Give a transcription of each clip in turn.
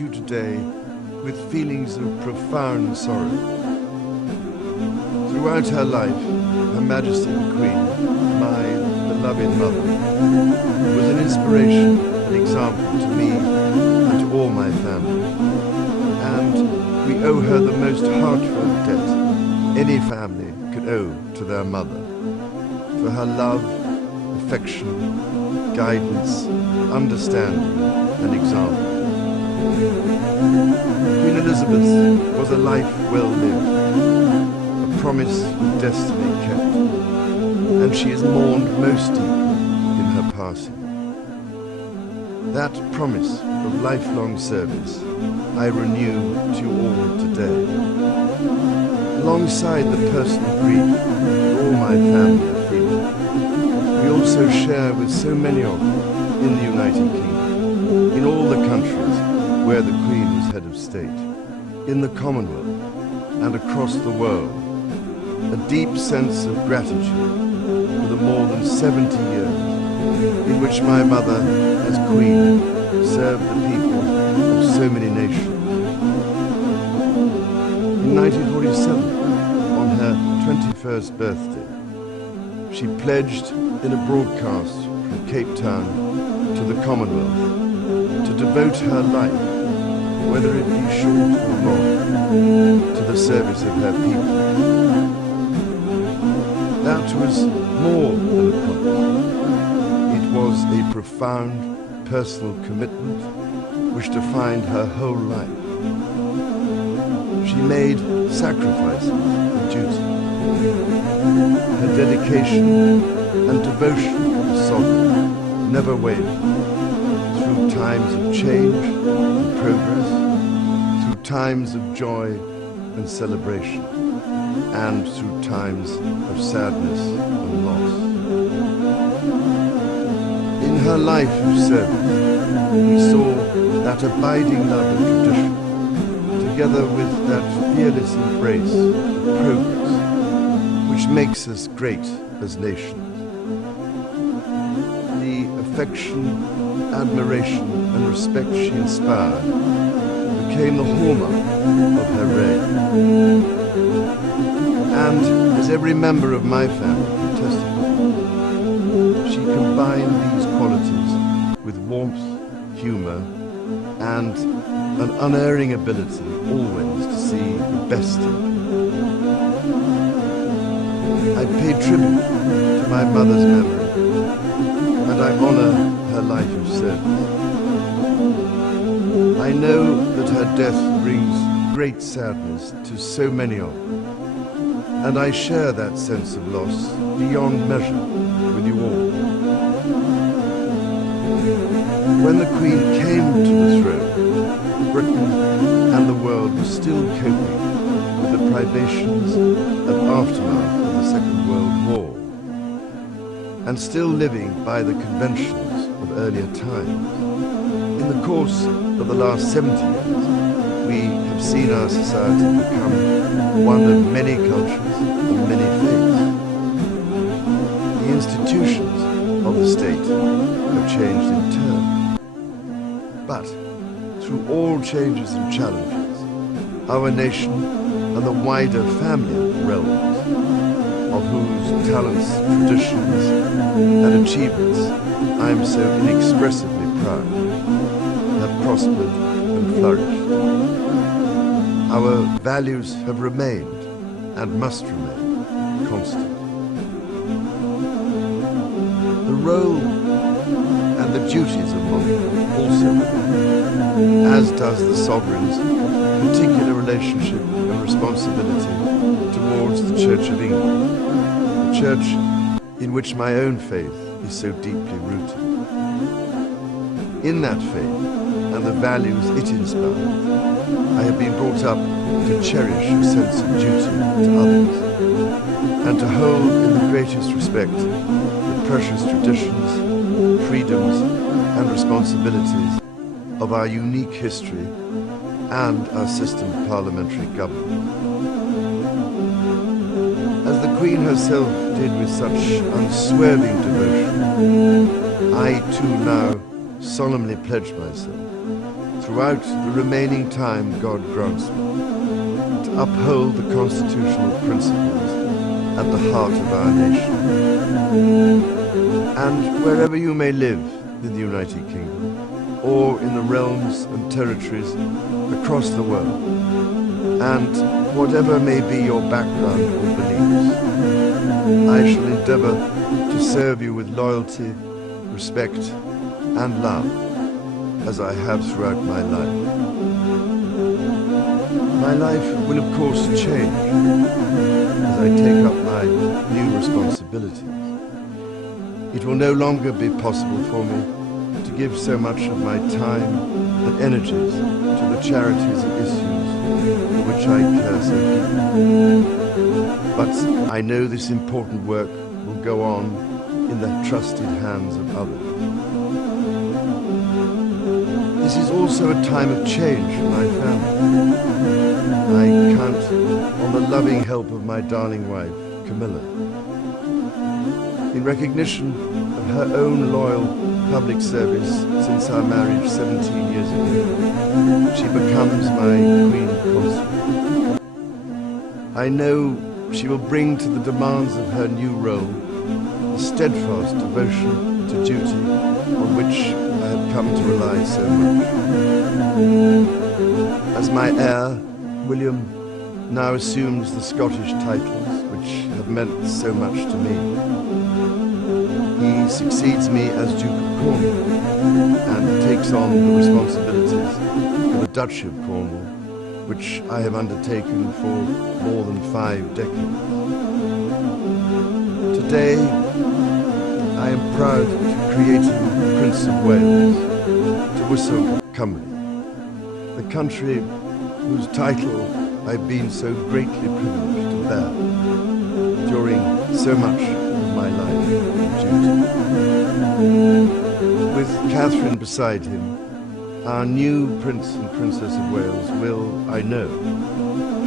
you today with feelings of profound sorrow. Throughout her life, Her Majesty the Queen, my beloved mother, was an inspiration and example to me and to all my family. And we owe her the most heartfelt debt any family could owe to their mother, for her love, affection, guidance, understanding, and example. Queen Elizabeth was a life well lived, a promise with destiny kept, and she is mourned most deeply in her passing. That promise of lifelong service I renew to you all today. Alongside the personal grief that all my family are feeling, we also share with so many of them in the United Kingdom, in all the countries where the Queen was head of state, in the Commonwealth and across the world, a deep sense of gratitude for the more than 70 years in which my mother, as Queen, served the people of so many nations. In 1947, on her 21st birthday, she pledged in a broadcast from Cape Town to the Commonwealth to devote her life, whether it be short or long, to the service of her people. That was more than a promise. It was a profound personal commitment which defined her whole life. She made sacrifices for duty. Her dedication and devotion to the sovereign never wavered. Through times of change and progress, through times of joy and celebration, and through times of sadness and loss. In her life of service, we saw that abiding love and tradition, together with that fearless embrace of progress, which makes us great as nations. The affection, admiration and respect she inspired became the hallmark of her reign. And as every member of my family can testify, she combined these qualities with warmth, humor, and an unerring ability always to see the best in people. I pay tribute to my mother's memory, and I honor her life of service. I know that her death brings great sadness to so many of them, and I share that sense of loss beyond measure with you all. When the Queen came to the throne, Britain and the world were still coping with the privations and aftermath of the Second World War, and still living by the conventions of earlier times. In the course of the last 70 years, we have seen our society become one of many cultures and many faiths. The institutions of the state have changed in turn. But through all changes and challenges, our nation and the wider family of realms, of whose talents, traditions, and achievements I am so inexpressibly proud, have prospered and flourished. Our values have remained and must remain constant. The role and the duties of monarchy also remain, as does the sovereign's particular relationship and responsibility towards the Church of England, the church in which my own faith is so deeply rooted. In that faith and the values it inspires, I have been brought up to cherish a sense of duty to others, and to hold in the greatest respect the precious traditions, freedoms, and responsibilities of our unique history and our system of parliamentary government. As the Queen herself did with such unswerving devotion, I too now solemnly pledge myself, throughout the remaining time God grants me, to uphold the constitutional principles at the heart of our nation. And wherever you may live in the United Kingdom, or in the realms and territories across the world, and whatever may be your background or beliefs, I shall endeavor to serve you with loyalty, respect, and love, as I have throughout my life. My life will of course change as I take up my new responsibilities. It will no longer be possible for me to give so much of my time and energies to the charities and issues for which I care so deeply. But I know this important work will go on in the trusted hands of others. This is also a time of change for my family. I count on the loving help of my darling wife, Camilla. In recognition of her own loyal public service since our marriage 17 years ago, she becomes my Queen Consort. I know she will bring to the demands of her new role the steadfast devotion to duty on which I have come to rely so much. As my heir, William now assumes the Scottish titles which have meant so much to me. He succeeds me as Duke of Cornwall and takes on the responsibilities for the Duchy of Cornwall, which I have undertaken for more than 5 decades. Today, I am proud to be creating Prince of Wales to Wissel Cymru, the country whose title I've been so greatly privileged to bear during so much of my life and duty. With Catherine beside him, our new Prince and Princess of Wales will, I know,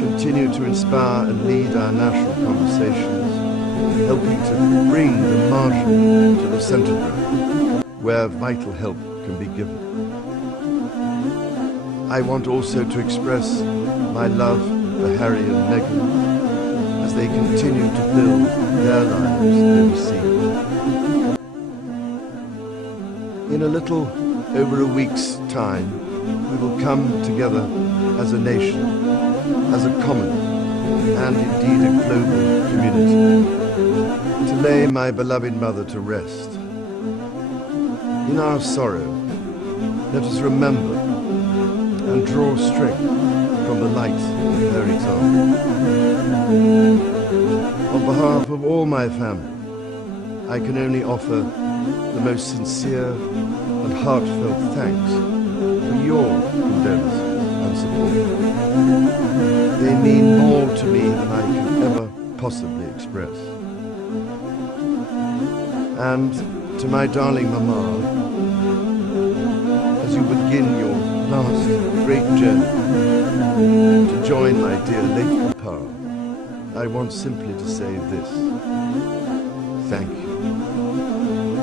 continue to inspire and lead our national conversations, helping to bring the marginal to the centre ground, where vital help can be given. I want also to express my love for Harry and Meghan as they continue to build their lives overseas. In a little over a week's time, we will come together as a nation, as a common, and indeed a global community, to lay my beloved mother to rest. In our sorrow, let us remember and draw strength from the light of her example. On behalf of all my family, I can only offer the most sincere and heartfelt thanks for your condolences and support. They mean more to me than I can ever possibly express. And to my darling Mama, as you begin your last great journey to join my dear late Papa, I want simply to say this: thank you.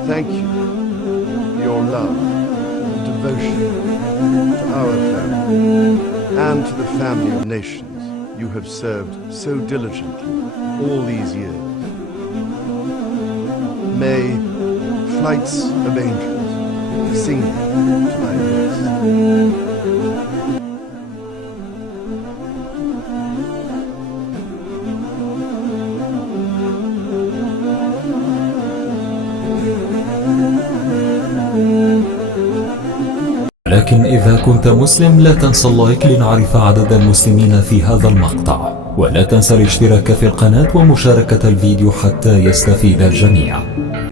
Thank you for your love and devotion to our family and to the family of nations you have served so diligently all these years. May flights of angels sing to thy rest. لكن إذا كنت مسلم لا تنسى اللايك لنعرف عدد المسلمين في هذا المقطع، ولا تنسى الاشتراك في القناة ومشاركة الفيديو حتى يستفيد الجميع.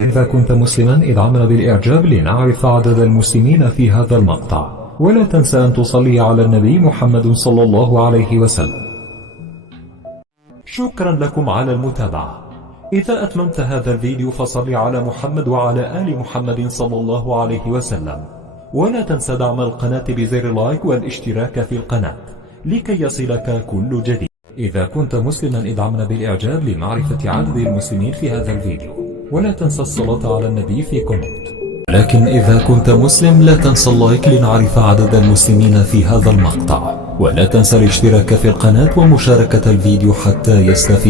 إذا كنت مسلما ادعمنا بالإعجاب لنعرف عدد المسلمين في هذا المقطع، ولا تنسى أن تصلي على النبي محمد صلى الله عليه وسلم. شكرا لكم على المتابعة. إذا أتممت هذا الفيديو فصل على محمد وعلى آل محمد صلى الله عليه وسلم، ولا تنسى دعم القناة بزر لايك والاشتراك في القناة لكي يصلك كل جديد. إذا كنت مسلما ادعمنا بالإعجاب لمعرفة عدد المسلمين في هذا الفيديو، ولا تنسى الصلاة على النبي في كومنت. لكن إذا كنت مسلم لا تنسى اللايك لنعرف عدد المسلمين في هذا المقطع، ولا تنسى الاشتراك في القناة ومشاركة الفيديو حتى يستفيد